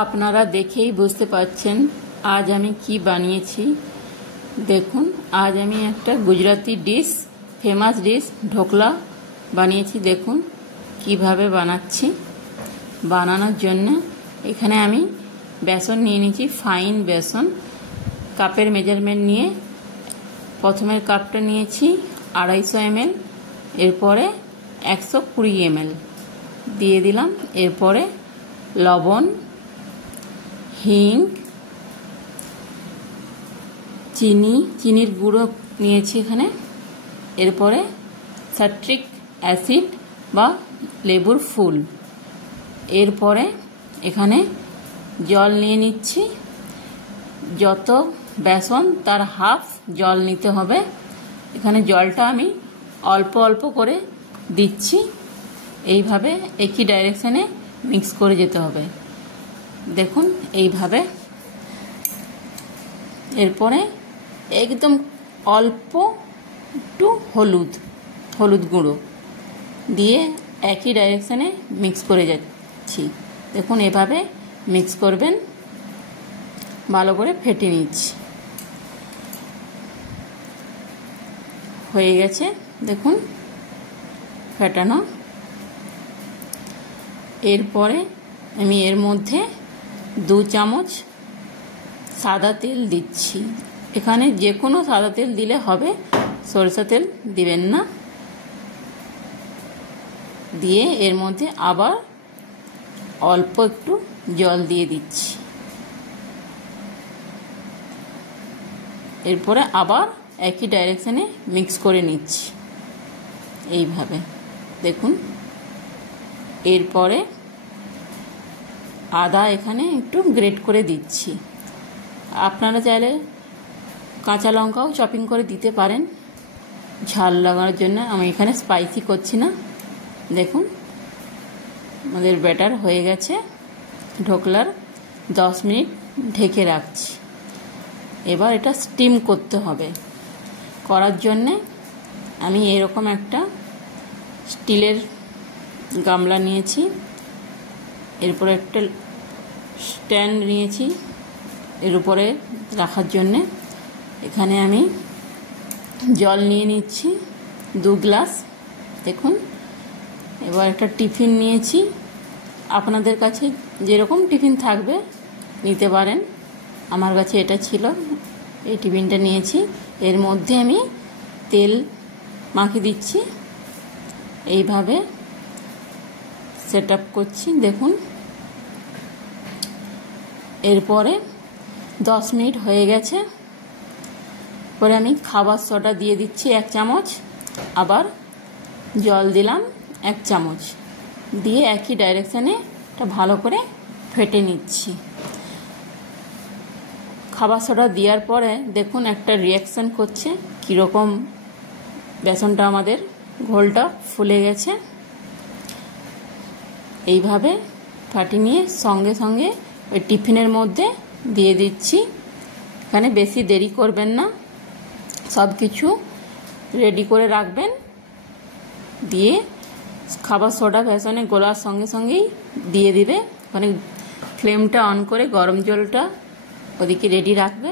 আপনারা দেখেই বুঝতে পারছেন আজ আমি কি বানিয়েছি। দেখুন, আজ আমি একটা Gujarati dish, famous dish dhokla বানিয়েছি। দেখুন কিভাবে বানাচ্ছি। বানানোর জন্য এখানে আমি বেসন নিয়ে নিয়েছি, ফাইন বেসন। কাপের মেজারমেন্ট নিয়ে প্রথমের কাপটা নিয়েছি 250 ml, এরপরে 120 ml দিয়ে দিলাম। এরপরে লবণ, হিং, চিনির গুঁড়ো নিয়েছি এখানে। এরপরে সাইট্রিক অ্যাসিড বা লেবুর ফুল। এরপরে এখানে জল নিয়ে নিচ্ছি, যত বেসন তার হাফ জল নিতে হবে। এখানে জলটা আমি অল্প অল্প করে দিচ্ছি, এইভাবে একই ডাইরেকশনে মিক্স করে যেতে হবে। দেখুন এইভাবে। এরপরে একদম অল্প একটু হলুদ গুঁড়ো দিয়ে একই ডাইরেকশনে মিক্স করে যাচ্ছি। দেখুন এভাবে মিক্স করবেন, ভালো করে ফেটে নিচ্ছি। হয়ে গেছে দেখুন ফেটানো। এরপরে আমি এর মধ্যে 2 চামচ সাদা তেল দিচ্ছি। এখানে যে কোনো সাদা তেল দিলে হবে, সরষের তেল দিবেন না। দিয়ে এর মধ্যে আবার অল্প একটু জল দিয়ে দিচ্ছি। এরপরে আবার একই ডাইরেকশনে মিক্স করে নিচ্ছি এইভাবে। দেখুন এরপরে আদা এখানে একটু গ্রেট করে দিচ্ছি। আপনারা চাইলে কাঁচা লঙ্কাও চপিং করে দিতে পারেন ঝাল লাগানোর জন্য। আমি এখানে স্পাইসি করছি না। দেখুন আমাদের ব্যাটার হয়ে গেছে ঢোকলার। 10 মিনিট ঢেকে রাখছি। এবার এটা স্টিম করতে হবে। করার জন্যে আমি এরকম একটা স্টিলের গামলা নিয়েছি, এরপরে একটা স্ট্যান্ড নিয়েছি এর উপরে রাখার জন্যে। এখানে আমি জল নিয়ে নিচ্ছি 2 গ্লাস। দেখুন এবার একটা টিফিন নিয়েছি, আপনাদের কাছে যেরকম টিফিন থাকবে নিতে পারেন। আমার কাছে এটা ছিল, এই টিফিনটা নিয়েছি। এর মধ্যে আমি তেল মাখিয়ে দিচ্ছি, এইভাবে সেট আপ করছি। দেখুন এরপরে 10 মিনিট হয়ে গেছে। পরে আমি খাবার সোডা দিয়ে দিচ্ছি 1 চামচ, আবার জল দিলাম 1 চামচ দিয়ে একই ডাইরেকশনে এটা ভালো করে ফেটে নিচ্ছি। খাবার সোডা দেওয়ার পরে দেখুন একটা রিয়াকশান করছে, কীরকম বেসনটা আমাদের ঘোলটা ফুলে গেছে। এইভাবে ফাটিয়ে নিয়ে সঙ্গে সঙ্গে ওই টিফিনের মধ্যে দিয়ে দিচ্ছি। এখানে বেশি দেরি করবেন না, সব কিছু রেডি করে রাখবেন। দিয়ে খাবার সোডা বেসনে গোলার সঙ্গে সঙ্গেই দিয়ে দিবে। ওখানে ফ্লেমটা অন করে গরম জলটা ওদিকে রেডি রাখবে,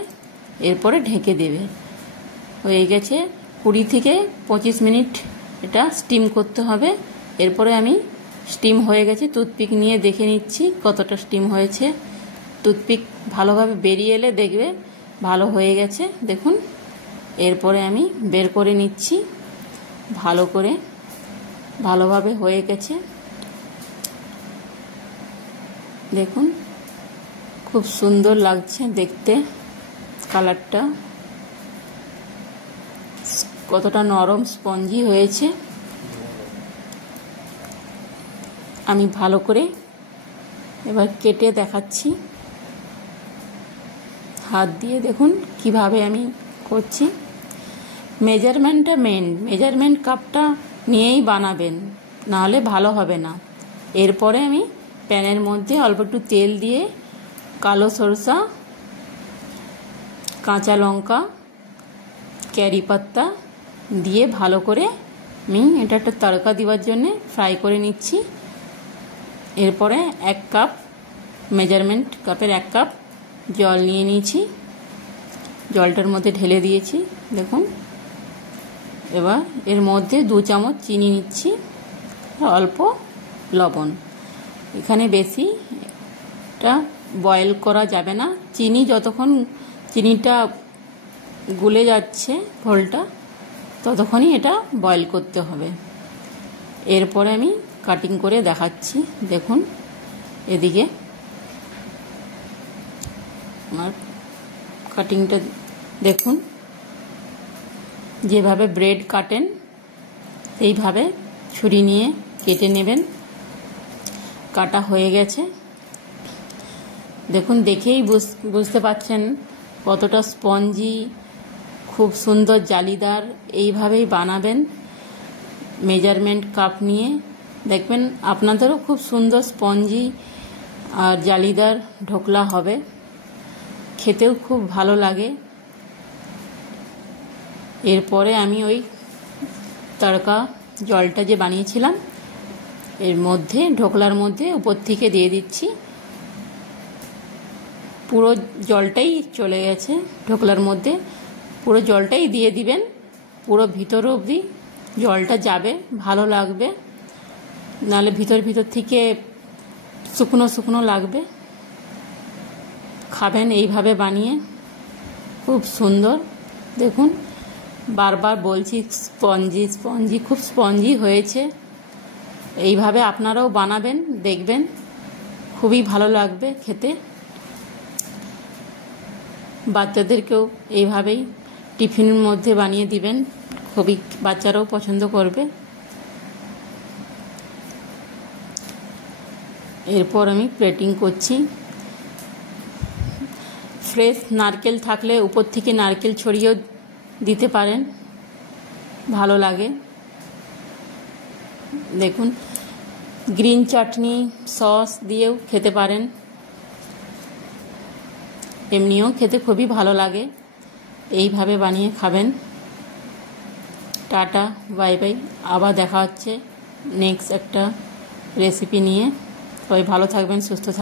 এরপরে ঢেকে দেবে। হয়ে গেছে 20 থেকে 25 মিনিট এটা স্টিম করতে হবে। এরপরে আমি স্টিম হয়ে গেছে টুথপিক নিয়ে দেখে নিচ্ছি কতটা স্টিম হয়েছে। টুথপিক ভালোভাবে বেরিয়ে এলে দেখবে ভালো হয়ে গেছে। দেখুন এরপরে আমি বের করে নিচ্ছি, ভালোভাবে হয়ে গেছে। দেখুন খুব সুন্দর লাগছে দেখতে, কালারটা কতটা নরম স্পঞ্জি হয়েছে। আমি ভালো করে এবার কেটে দেখাচ্ছি হাত দিয়ে। দেখুন কিভাবে আমি করছি। মেজারমেন্টটা মেজারমেন্ট কাপটা নিয়েই বানাবেন, নাহলে ভালো হবে না। এরপরে আমি প্যানের মধ্যে অল্প একটু তেল দিয়ে কালো সরষা, কাঁচা লঙ্কা, কারি পাতা দিয়ে ভালো করে আমি এটা একটা তড়কা দেওয়ার জন্য ফ্রাই করে নিচ্ছি। এরপরে 1 কাপ মেজারমেন্ট কাপের 1 কাপ জল নিয়ে নিয়েছি, জলটার মধ্যে ঢেলে দিয়েছি। দেখুন, এবার এর মধ্যে 2 চামচ চিনি নিচ্ছি, অল্প লবণ। এখানে বেশি এটা বয়েল করা যাবে না, যতক্ষণ চিনিটা গুলে যাচ্ছে ঘোলটা ততক্ষণই এটা বয়েল করতে হবে। এরপরে আমি কাটিং করে দেখাচ্ছি। দেখুন, এদিকে আমার কাটিংটা দেখুন, যেভাবে ব্রেড কাটেন সেইভাবে ছুরি নিয়ে কেটে নেবেন। কাটা হয়ে গেছে, দেখুন, দেখেই বুঝতে পাচ্ছেন কতটা স্পঞ্জি, খুব সুন্দর জালিদার। এইভাবেই বানাবেন মেজারমেন্ট কাপ নিয়ে, দেখবেন আপনাদেরও খুব সুন্দর স্পঞ্জি আর জালিদার ঢোকলা হবে, খেতেও খুব ভালো লাগে। এরপরে আমি ওই তড়কা জলটা যে বানিয়েছিলাম এর মধ্যে, ঢোকলার মধ্যে উপর থেকে দিয়ে দিচ্ছি। পুরো জলটাই চলে গেছে ঢোকলার মধ্যে, পুরো জলটাই দিয়ে দিবেন, পুরো ভিতর অবধি জলটা যাবে, ভালো লাগবে। নাহলে ভিতর থেকে শুকনো শুকনো লাগবে। খাবেন এইভাবে বানিয়ে, খুব সুন্দর। দেখুন, বারবার বলছি স্পঞ্জি স্পঞ্জি, খুব স্পঞ্জি হয়েছে। এইভাবে আপনারাও বানাবেন, দেখবেন খুবই ভালো লাগবে খেতে। বাচ্চাদেরকেও এইভাবেই টিফিনের মধ্যে বানিয়ে দিবেন, খুবই বাচ্চারাও পছন্দ করবে। এরপর আমি প্লেটিং করছি। ফ্রেশ নারকেল থাকলে উপর থেকে নারকেল ছড়িয়েও দিতে পারেন, ভালো লাগে। দেখুন, গ্রিন চাটনি সস দিয়েও খেতে পারেন, এমনিও খেতে খুবই ভালো লাগে। এইভাবে বানিয়ে খাবেন। টাটা, বাই বাই, আবার দেখা হচ্ছে নেক্সট একটা রেসিপি নিয়ে। সবাই ভালো থাকবেন, সুস্থ থাকবেন।